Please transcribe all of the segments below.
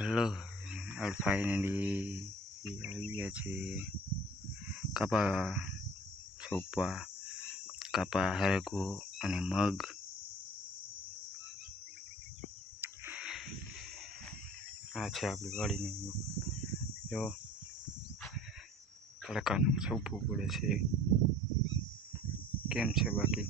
हेलो और फाइनली આવી ગયા છે કપા સોપવા કપા હરગવો અને મગ આ છે આપણી વાડીની જો તડકાનું સોંપવું પડે છે કેમ છે બાકી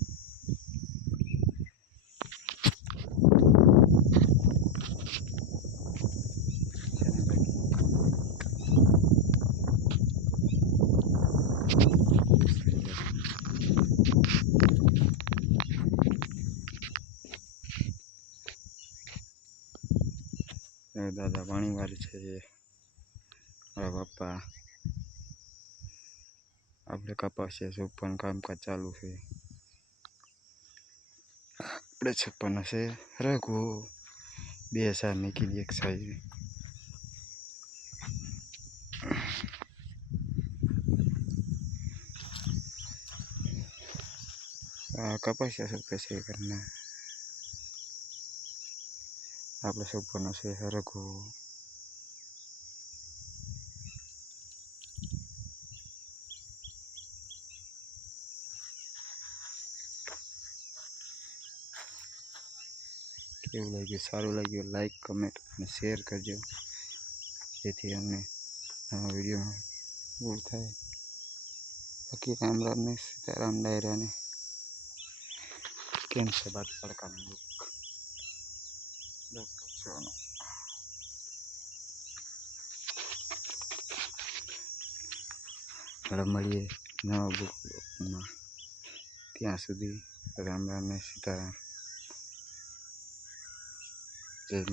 દાદા પાણી વાળે છે મારા પપ્પા આપણે કપાસિયા સોંપવાનું કામકાજ ચાલુ છે આપણે છપ્પન છે હરગવો 2 સાલ નીકળી એક સાઈડ કપાસિયા સોંપે છે ઘરના આપણે સોંપવાનો છે હરગવો કેવું લાગ્યું સારું લાગ્યું લાઈક કમેન્ટ અને શેર કરજો જેથી અમને નવા વિડીયોમાં ભૂલ થાય બાકી રામ રામ ને સીતારામ ડાયરાને કેમ છે બાકી તડકાનું લુક હવે મળીએ નવા બ્લોગમાં ત્યાં સુધી રામ રામ ને સીતારામ